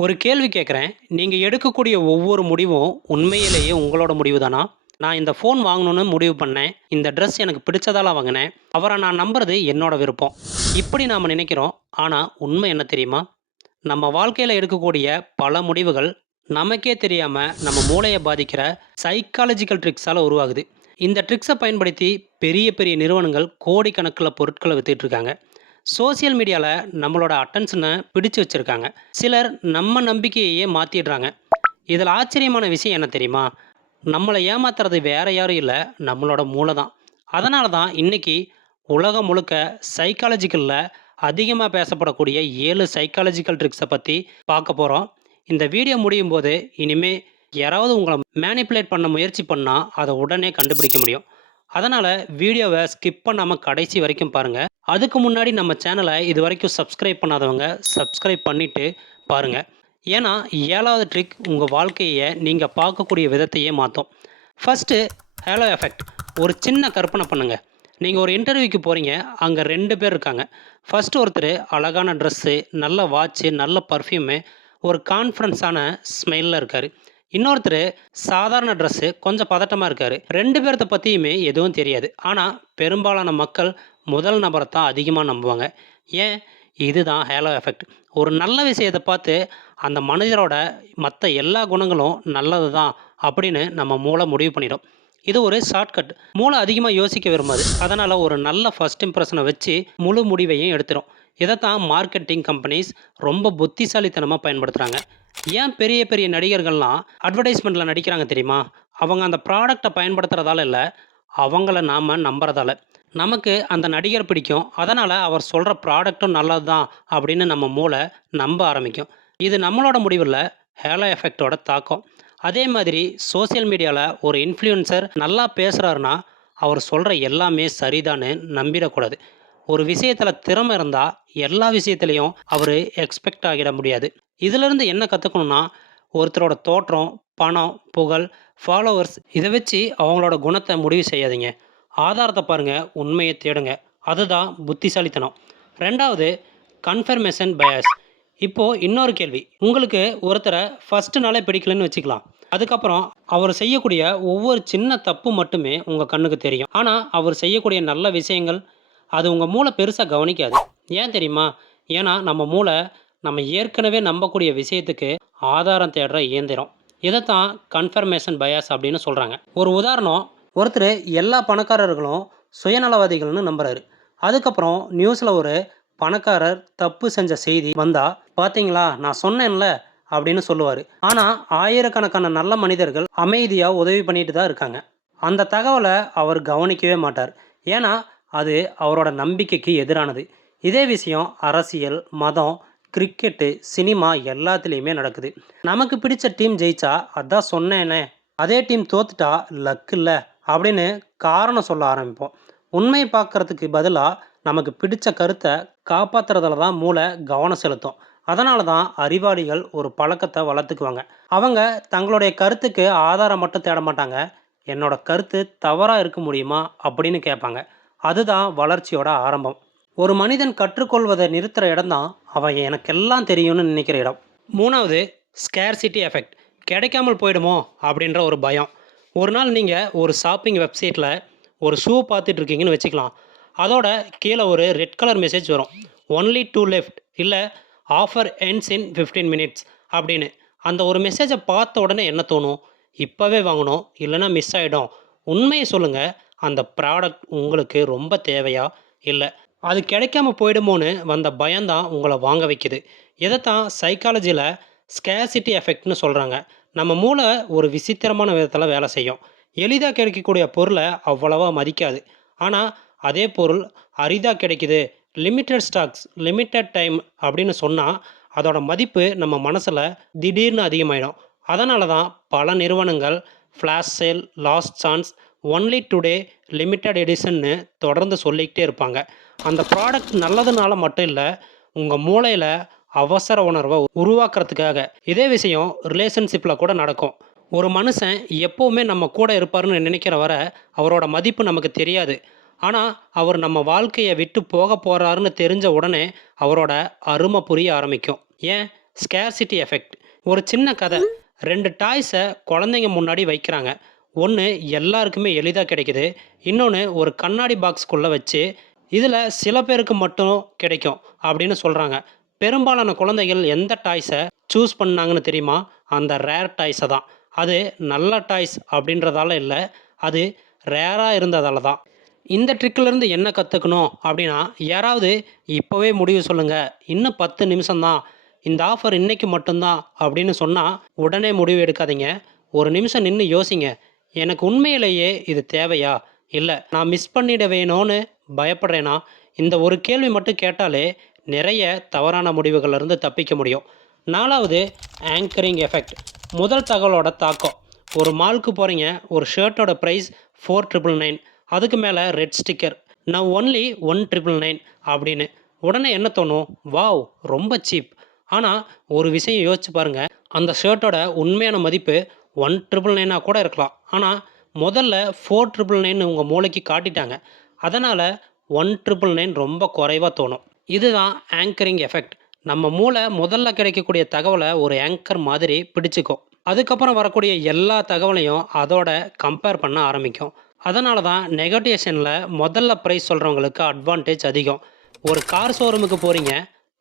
ஒரு கேள்வி கேட்குறேன். நீங்க எடுக்கக்கூடிய ஒவ்வொரு முடிவும் உண்மையிலேயே உங்களோட முடிவு தானா? நான் இந்த ஃபோன் வாங்கணும்னு முடிவு பண்ணேன். இந்த ட்ரெஸ் எனக்கு பிடிச்சதால வாங்கினேன். அவர நான் நம்புறது என்னோட விருப்பம். இப்படி நாம நினைக்கிறோம். ஆனா உண்மை என்ன தெரியுமா? நம்ம வாழ்க்கையில எடுக்கக்கூடிய பல முடிவுகள் நமக்கே தெரியாம நம்ம மூளைய பாதிக்கிற சைக்காலஜிக்கல் ட்ரிக்ஸால உருவாகுது. இந்த ட்ரிக்ஸ பயன்படுத்தி பெரிய பெரிய நிறுவனங்கள் கோடிக்கணக்குல பொருட்கள வித்துட்டு இருக்காங்க. சோசியல் மீடியால நம்மளோட அட்டென்ஷன பிடிச்சு வச்சிருக்காங்க. சிலர் நம்ம நம்பிக்கையையே மாத்திடுறாங்க. இதில ஆச்சரியமான விஷயம் என்ன தெரியுமா? நம்மள ஏமாத்துறது வேற யாரும் இல்ல, நம்மளோட மூளை தான். அதனால தான் இன்னைக்கு உலகம் முழுக்க சைக்காலஜிக்கல்ல அதிகமா பேசப்படக்கூடிய 7 சைக்காலஜிக்கல் ட்ரிக்ஸ பத்தி பார்க்க போறோம். இந்த வீடியோ முடியும்போது, இனிமே யாராவது உங்கள மேனிபுலேட் பண்ண முயற்சி பண்ணா, அத உடனே கண்டுபிடிக்க முடியும். அதனால வீடியோவ ஸ்கிப் பண்ணாம கடைசி வரைக்கும் பாருங்க. அதுக்கு முன்னாடி நம்ம சேனலை இதுவரைக்கும் சப்ஸ்கிரைப் பண்ணாதவங்க சப்ஸ்கிரைப் பண்ணிட்டு பாருங்க. ஏன்னா 7வது ட்ரிக் உங்கள் வாழ்க்கையை நீங்கள் பார்க்கக்கூடிய விதத்தையே மாற்றும். First Halo effect. ஒரு சின்ன கற்பனை பண்ணுங்க. நீங்கள் ஒரு இன்டர்வியூக்கு போகிறீங்க. அங்கே 2 பேர் இருக்காங்க. ஃபஸ்ட்டு ஒருத்தர் அழகான ட்ரெஸ்ஸு, நல்ல வாட்ச்சு, நல்ல பர்ஃப்யூமு, ஒரு கான்ஃபிடன்ஸான ஸ்மைலில் இருக்கார். இன்னொருத்தர் சாதாரண ட்ரெஸ்ஸு, கொஞ்சம் பதட்டமாக இருக்கார். 2 பேர்த்த பற்றியுமே எதுவும் தெரியாது. ஆனால் பெரும்பாலான மக்கள் முதல் நபரை தான் அதிகமாக நம்புவாங்க. ஏன்? இதுதான் ஹேலோ எஃபெக்ட். ஒரு நல்ல விஷயத்தை பார்த்து அந்த மனிதரோட மற்ற எல்லா குணங்களும் நல்லது தான் அப்படின்னு நம்ம மூளை முடிவு பண்ணிடும். இது ஒரு ஷார்ட்கட். மூளை அதிகமாக யோசிக்க விரும்பாது. அதனால் ஒரு நல்ல ஃபர்ஸ்ட் இம்ப்ரெஷனை வச்சு முழு முடிவையும் எடுத்துரும். இதைத்தான் மார்க்கெட்டிங் கம்பெனிஸ் ரொம்ப புத்திசாலித்தனமாக பயன்படுத்துகிறாங்க. ஏன் பெரிய பெரிய நடிகர்கள்லாம் அட்வர்டைஸ்மெண்ட்டில் நடிக்கிறாங்க தெரியுமா? அவங்க அந்த ப்ராடக்டை பயன்படுத்துகிறதால இல்லை, அவங்கள நாம் நம்புறதால. நமக்கு அந்த நடிகர் பிடிக்கும். அதனால் அவர் சொல்கிற ப்ராடக்ட்டும் நல்லது தான் அப்படின்னு நம்ம மூளை நம்ப ஆரம்பிக்கும். இது நம்மளோட முடிவில் ஹேலோ எஃபெக்டோட தாக்கம். அதே மாதிரி சோசியல் மீடியாவில் ஒரு இன்ஃப்ளூயன்சர் நல்லா பேசுகிறாருன்னா அவர் சொல்கிற எல்லாமே சரிதான்னு நம்பிடக்கூடாது. ஒரு விஷயத்தில் திறமை இருந்தால் எல்லா விஷயத்துலையும் அவர் எக்ஸ்பெக்ட் ஆகிட முடியாது. இதிலிருந்து என்ன கற்றுக்கணுன்னா, ஒருத்தரோட தோற்றம், பணம், புகழ், ஃபாலோவர்ஸ் இதை வச்சு அவங்களோட குணத்தை முடிவு செய்யாதீங்க. ஆதாரத்தை பாருங்க, உண்மையை தேடுங்க. அதுதான் புத்திசாலித்தனம். 2வது கன்ஃபர்மேஷன் பயாஸ். இப்போது இன்னொரு கேள்வி. உங்களுக்கு ஒருத்தரை ஃபஸ்ட்டு நாளே பிடிக்கலன்னு வச்சுக்கலாம். அதுக்கப்புறம் அவர் செய்யக்கூடிய ஒவ்வொரு சின்ன தப்பு மட்டுமே உங்கள் கண்ணுக்கு தெரியும். ஆனால் அவர் செய்யக்கூடிய நல்ல விஷயங்கள் அது உங்கள் மூளை பெருசாக கவனிக்காது. ஏன் தெரியுமா? ஏன்னா நம்ம மூளை நம்ம ஏற்கனவே நம்பக்கூடிய விஷயத்துக்கு ஆதாரம் தேடுற இயந்திரம். இதைத்தான் கன்ஃபர்மேஷன் பயாஸ் அப்படின்னு சொல்கிறாங்க. ஒரு உதாரணம். ஒருத்தர் எல்லா பணக்காரர்களும் சுயநலவாதிகள்னு நம்புறாரு. அதுக்கப்புறம் நியூஸில் ஒரு பணக்காரர் தப்பு செஞ்ச செய்தி வந்தா, பார்த்தீங்களா நான் சொன்னேன்ல அப்படின்னு சொல்லுவார். ஆனால் ஆயிரக்கணக்கான நல்ல மனிதர்கள் அமைதியாக உதவி பண்ணிட்டு தான் இருக்காங்க. அந்த தகவலை அவர் கவனிக்கவே மாட்டார். ஏன்னா அது அவரோட நம்பிக்கைக்கு எதிரானது. இதே விஷயம் அரசியல், மதம், கிரிக்கெட்டு, சினிமா எல்லாத்துலேயுமே நடக்குது. நமக்கு பிடிச்ச டீம் ஜெயிச்சா அதான் சொன்னேனே, அதே டீம் தோத்துட்டா லக் இல்லை அப்படின்னு காரணம் சொல்ல ஆரம்பிப்போம். உண்மையை பார்க்கறதுக்கு பதிலாக நமக்கு பிடிச்ச கருத்தை காப்பாற்றுறதுல தான் மூளை கவனம் செலுத்தும். அதனால தான் அறிவாளிகள் ஒரு பழக்கத்தை வளர்த்துக்குவாங்க. அவங்க தங்களுடைய கருத்துக்கு ஆதாரம் மட்டும் தேட மாட்டாங்க. என்னோட கருத்து தவறாக இருக்க முடியுமா அப்படின்னு கேட்பாங்க. அதுதான் வளர்ச்சியோட ஆரம்பம். ஒரு மனிதன் கற்றுக்கொள்வதை நிறுத்துகிற இடம் தான் அவன் எனக்கெல்லாம் தெரியும்னு நினைக்கிற இடம். 3வது ஸ்கேர்சிட்டி எஃபெக்ட். கிடைக்காமல் போயிடுமோ அப்படின்ற ஒரு பயம். ஒரு நாள் நீங்கள் ஒரு ஷாப்பிங் வெப்சைட்டில் ஒரு ஷூ பார்த்துட்டு இருக்கீங்கன்னு வச்சுக்கலாம். அதோட கீழே ஒரு ரெட் கலர் மெசேஜ் வரும். ஒன்லி 2 லெஃப்ட், இல்லை ஆஃபர் எண்ட்ஸ் இன் 15 மினிட்ஸ் அப்படின்னு. அந்த ஒரு மெசேஜை பார்த்த உடனே என்ன தோணும்? இப்போவே வாங்கணும், இல்லைன்னா மிஸ் ஆகிடும். உண்மையை சொல்லுங்கள், அந்த ப்ராடக்ட் உங்களுக்கு ரொம்ப தேவையா? இல்லை அது கிடைக்காம போயிடுமோன்னு வந்த பயம்தான் உங்களை வாங்க வைக்குது. இதைத்தான் சைக்காலஜியில் ஸ்கேர்சிட்டி எஃபெக்ட்னு சொல்கிறாங்க. நம்ம மூளை ஒரு விசித்திரமான விதத்தில் வேலை செய்யும். எளிதாக கிடைக்கக்கூடிய பொருளை அவ்வளவா மதிக்காது. ஆனால் அதே பொருள் அரிதாக கிடைக்குது, லிமிட்டட் ஸ்டாக்ஸ், லிமிட்டட் டைம் அப்படின்னு சொன்னால் அதோட மதிப்பு நம்ம மனசில் திடீர்னு அதிகமாகிடும். அதனால தான் பல நிறுவனங்கள் flash sale, last chance, only today, limited எடிஷன்னு தொடர்ந்து சொல்லிக்கிட்டே இருப்பாங்க. அந்த ப்ராடக்ட் நல்லதுனால மட்டும் இல்லை, உங்கள் மூளையில் அவசர உணர்வை உருவாக்குறதுக்காக. இதே விஷயம் ரிலேஷன்ஷிப்பில் கூட நடக்கும். ஒரு மனுஷன் எப்போவுமே நம்ம கூட இருப்பாருன்னு நினைக்கிற வர அவரோட மதிப்பு நமக்கு தெரியாது. ஆனால் அவர் நம்ம வாழ்க்கையை விட்டு போக போகிறாருன்னு தெரிஞ்ச உடனே அவரோட அருமை புரிய ஆரம்பிக்கும். ஏன்? Scarcity effect. ஒரு சின்ன கதை. 2 டாய்ஸை குழந்தைங்க முன்னாடி வைக்கிறாங்க. ஒன்று எல்லாருக்குமே எளிதாக கிடைக்குது. இன்னொன்று ஒரு கண்ணாடி பாக்ஸ்க்குள்ளே வச்சு இதில் சில பேருக்கு மட்டும் கிடைக்கும் அப்படின்னு சொல்கிறாங்க. பெரும்பாலான குழந்தைகள் எந்த டாய்ஸை சூஸ் பண்ணாங்கன்னு தெரியுமா? அந்த ரேர் டாய்ஸை தான். அது நல்ல டாய்ஸ் அப்படின்றதால இல்லை, அது ரேராக இருந்ததால தான். இந்த ட்ரிக்கிலேருந்து என்ன கற்றுக்கணும் அப்படின்னா, யாராவது இப்போவே முடிவு சொல்லுங்கள், இன்னும் 10 நிமிஷம்தான், இந்த ஆஃபர் இன்னைக்கு மட்டும்தான் அப்படின்னு சொன்னால் உடனே முடிவு எடுக்காதீங்க. ஒரு நிமிஷம் நின்று யோசிங்க. எனக்கு உண்மையிலேயே இது தேவையா, இல்லை நான் மிஸ் பண்ணிட வேணும்னு பயப்படுறேனா? இந்த ஒரு கேள்வி மட்டும் கேட்டாலே நிறைய தவறான முடிவுகள்லேருந்து தப்பிக்க முடியும். 4வது, ஆங்கரிங் எஃபெக்ட். முதல் தகவலோட தாக்கம். ஒரு மாலுக்கு போகிறீங்க, ஒரு ஷர்ட்டோட ப்ரைஸ் 4999, அதுக்கு மேலே ரெட் ஸ்டிக்கர், நான் ஒன்லி 1999 அப்படின்னு. உடனே என்ன தோணும்? வாவ், ரொம்ப சீப். ஆனால் ஒரு விஷயம் யோசிச்சு பாருங்கள், அந்த ஷர்ட்டோட உண்மையான மதிப்பு 1999 கூட இருக்கலாம். ஆனால் முதல்ல 4999 உங்கள் மூளைக்கு காட்டிட்டாங்க. அதனால் 1999 ரொம்ப குறைவாக தோணும். இதுதான் ஆங்கரிங் எஃபெக்ட். நம்ம மூளை முதல்ல கிடைக்கக்கூடிய தகவலை ஒரு ஆங்கர் மாதிரி பிடிச்சிக்கும். அதுக்கப்புறம் வரக்கூடிய எல்லா தகவலையும் அதோட கம்பேர் பண்ண ஆரம்பிக்கும். அதனால தான் நெகோட்டியேஷனில் முதல்ல ப்ரைஸ் சொல்கிறவங்களுக்கு அட்வான்டேஜ் அதிகம். ஒரு கார் ஷோரூமுக்கு போகிறீங்க,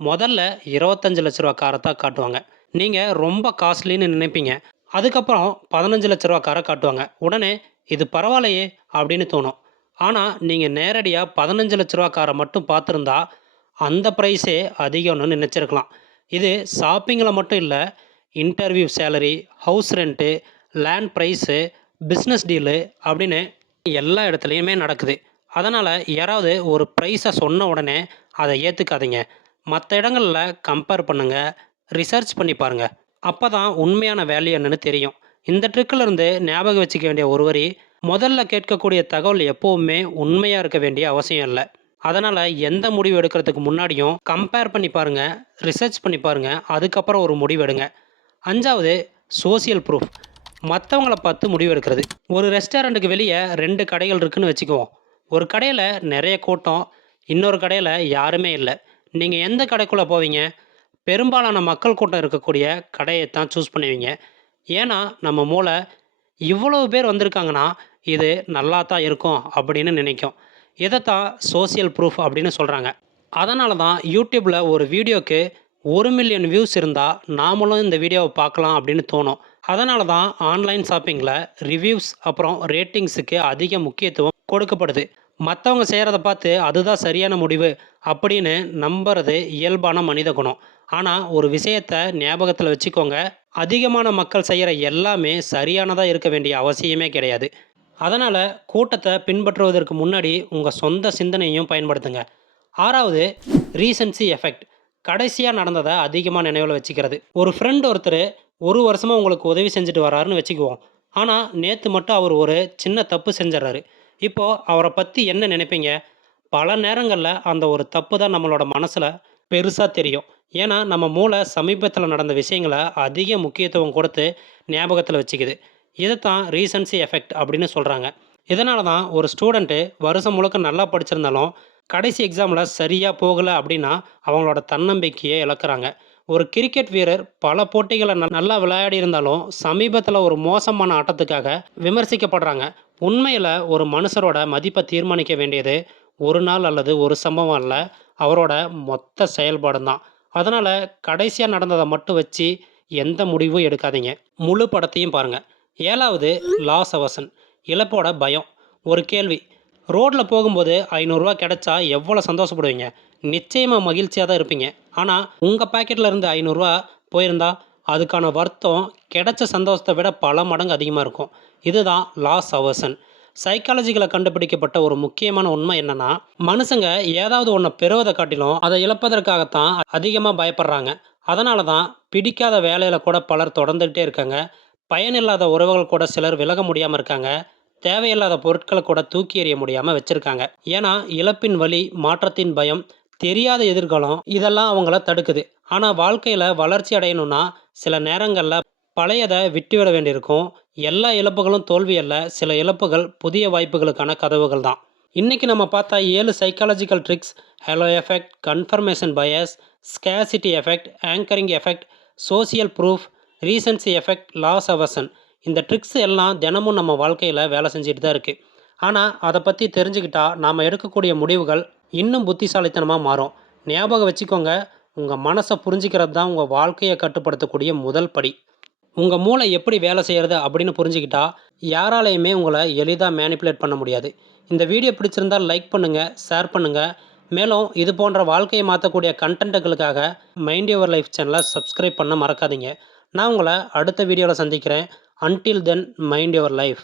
முதல்ல 25 லட்ச ரூபா காரை தான் காட்டுவாங்க. நீங்கள் ரொம்ப காஸ்ட்லின்னு நினைப்பீங்க. அதுக்கப்புறம் 15 லட்ச ரூபா காரை காட்டுவாங்க. உடனே இது பரவாயில்லையே அப்படின்னு தோணும். ஆனால் நீங்கள் நேரடியாக 15 லட்ச ரூபா காரை மட்டும் பார்த்துருந்தா அந்த ப்ரைஸே அதிகம்னு நினச்சிருக்கலாம். இது ஷாப்பிங்கில் மட்டும் இல்லை, interview salary, house rent, land price, business deal அப்படின்னு எல்லா இடத்துலையுமே நடக்குது. அதனால் யாராவது ஒரு ப்ரைஸை சொன்ன உடனே அதை ஏற்றுக்காதீங்க. மற்ற இடங்களில் கம்பேர் பண்ணுங்கள், ரிசர்ச் பண்ணி பாருங்கள். அப்போ தான் உண்மையான வேல்யூ என்னன்னு தெரியும். இந்த ட்ரிக்கிலிருந்து ஞாபகம் வச்சுக்க வேண்டிய ஒரு வரி, முதல்ல கேட்கக்கூடிய தகவல் எப்போவுமே உண்மையாக இருக்க வேண்டிய அவசியம் இல்லை. அதனால் எந்த முடிவு எடுக்கிறதுக்கு முன்னாடியும் கம்பேர் பண்ணி பாருங்கள், ரிசர்ச் பண்ணி பாருங்கள், அதுக்கப்புறம் ஒரு முடிவு எடுங்க. 5வது, சோசியல் ப்ரூஃப். மற்றவங்கள பார்த்து முடிவு எடுக்கிறது. ஒரு ரெஸ்டாரண்ட்டுக்கு வெளியே 2 கடைகள் இருக்குன்னு வச்சுக்குவோம். ஒரு கடையில் நிறைய கூட்டம், இன்னொரு கடையில் யாருமே இல்லை. நீங்கள் எந்த கடைக்குள்ளே போவீங்க? பெரும்பாலான மக்கள் கூட்டம் இருக்கக்கூடிய கடையை தான் சூஸ் பண்ணுவீங்க. ஏன்னா நம்ம மூளை இவ்வளவு பேர் வந்திருக்காங்கன்னா இது நல்லா தான் இருக்கும் அப்படின்னு நினைக்கும். இதைத்தான் சோசியல் ப்ரூஃப் அப்படின்னு சொல்கிறாங்க. அதனால தான் யூடியூப்பில் ஒரு வீடியோக்கு 1 மில்லியன் வியூஸ் இருந்தால் நாமளும் இந்த வீடியோவை பார்க்கலாம் அப்படின்னு தோணும். அதனால தான் ஆன்லைன் ஷாப்பிங்கில் ரிவ்யூஸ் அப்புறம் ரேட்டிங்ஸுக்கு அதிக முக்கியத்துவம் கொடுக்கப்படுது. மற்றவங்க செய்கிறத பார்த்து அதுதான் சரியான முடிவு அப்படின்னு நம்புறது இயல்பான மனித குணம். ஆனால் ஒரு விஷயத்தை ஞாபகத்தில் வச்சுக்கோங்க, அதிகமான மக்கள் செய்கிற எல்லாமே சரியானதாக இருக்க வேண்டிய அவசியமே கிடையாது. அதனால் கூட்டத்தை பின்பற்றுவதற்கு முன்னாடி உங்கள் சொந்த சிந்தனையும் பயன்படுத்துங்க. 6வது, ரீசன்சி எஃபெக்ட். கடைசியாக நடந்ததை அதிகமாக நினைவில் வச்சுக்கிறது. ஒரு ஃப்ரெண்ட் ஒருத்தர் ஒரு வருஷமாக உங்களுக்கு உதவி செஞ்சுட்டு வராருன்னு வச்சுக்குவோம். ஆனால் நேற்று மட்டும் அவர் ஒரு சின்ன தப்பு செஞ்சிடறாரு. இப்போது அவரை பற்றி என்ன நினைப்பீங்க? பல நேரங்களில் அந்த ஒரு தப்பு தான் நம்மளோட மனசில் பெருசாக தெரியும். ஏன்னா நம்ம மூளை சமீபத்தில் நடந்த விஷயங்களை அதிக முக்கியத்துவம் கொடுத்து ஞாபகத்தில் வச்சுக்குது. இதைத்தான் ரீசன்சி எஃபெக்ட் அப்படின்னு சொல்கிறாங்க. இதனால தான் ஒரு ஸ்டூடெண்ட்டு வருஷம் முழுக்க நல்லா படிச்சிருந்தாலும் கடைசி எக்ஸாமில் சரியாக போகலை அப்படின்னா அவங்களோட தன்னம்பிக்கையை இழக்கிறாங்க. ஒரு கிரிக்கெட் வீரர் பல போட்டிகளை நல்லா விளையாடி இருந்தாலும் சமீபத்தில் ஒரு மோசமான ஆட்டத்துக்காக விமர்சிக்கப்படுறாங்க. உண்மையில் ஒரு மனுஷரோட மதிப்பை தீர்மானிக்க வேண்டியது ஒரு நாள் அல்லது ஒரு சம்பவம் அல்ல, அவரோட மொத்த செயல்பாடு தான். அதனால் கடைசியாக நடந்ததை மட்டும் வச்சு எந்த முடிவும் எடுக்காதீங்க. முழு படத்தையும் பாருங்கள். 7வது, லாஸ் அவசன். இழப்போட பயம். ஒரு கேள்வி, ரோட்டில் போகும்போது 500 ரூபா கிடைச்சா எவ்வளோ சந்தோஷப்படுவீங்க? நிச்சயமாக மகிழ்ச்சியாக தான் இருப்பீங்க. ஆனால் உங்கள் பாக்கெட்டில் இருந்து 500 ரூபா போயிருந்தா அதுக்கான வருத்தம் கிடைச்ச சந்தோஷத்தை விட பல மடங்கு அதிகமாக இருக்கும். இதுதான் லாஸ் அவர்சன். சைக்காலஜிகளை கண்டுபிடிக்கப்பட்ட ஒரு முக்கியமான உண்மை என்னன்னா, மனுஷங்க ஏதாவது ஒன்றை பெறுவதை காட்டிலும் அதை இழப்பதற்காகத்தான் அதிகமாக பயப்படுறாங்க. அதனால தான் பிடிக்காத வேலையில் கூட பலர் தொடர்ந்துகிட்டே இருக்காங்க. பயனில்லாத உறவுகள் கூட சிலர் விலக முடியாமல் இருக்காங்க. தேவையில்லாத பொருட்களை கூட தூக்கி எறிய முடியாமல் வச்சுருக்காங்க. ஏன்னா இழப்பின் வலி, மாற்றத்தின் பயம், தெரியாத எதிர்காலம் இதெல்லாம் அவங்கள தடுக்குது. ஆனால் வாழ்க்கையில் வளர்ச்சி அடையணும்னா சில நேரங்களில் பழையதை விட்டுவிட வேண்டியிருக்கும். எல்லா இழப்புகளும் தோல்வி அல்ல, சில இழப்புகள் புதிய வாய்ப்புகளுக்கான கதவுகள் தான். இன்றைக்கி நம்ம பார்த்தா 7 psychological tricks: halo effect, confirmation bias, scarcity effect, anchoring effect, social proof, recency effect, loss aversion இந்த ட்ரிக்ஸ் எல்லாம் தினமும் நம்ம வாழ்க்கையில் வேலை செஞ்சுட்டு தான் இருக்குது. ஆனால் அதை பற்றி தெரிஞ்சுக்கிட்டா நாம் எடுக்கக்கூடிய முடிவுகள் இன்னும் புத்திசாலித்தனமாக மாறும். ஞாபகம் வச்சுக்கோங்க, உங்கள் மனசை புரிஞ்சிக்கிறது தான் உங்கள் வாழ்க்கையை கட்டுப்படுத்தக்கூடிய முதல் படி. உங்கள் மூளை எப்படி வேலை செய்கிறது அப்படின்னு புரிஞ்சுக்கிட்டா யாராலையுமே உங்களை எளிதாக மேனிப்புலேட் பண்ண முடியாது. இந்த வீடியோ பிடிச்சிருந்தால் லைக் பண்ணுங்கள், ஷேர் பண்ணுங்கள். மேலும் இது போன்ற வாழ்க்கையை மாற்றக்கூடிய கண்டென்ட்டுகளுக்காக மைண்ட் யுவர் லைஃப் சேனலை சப்ஸ்கிரைப் பண்ண மறக்காதீங்க. நான் உங்களை அடுத்த வீடியோவில் சந்திக்கிறேன். Until then, mind your life.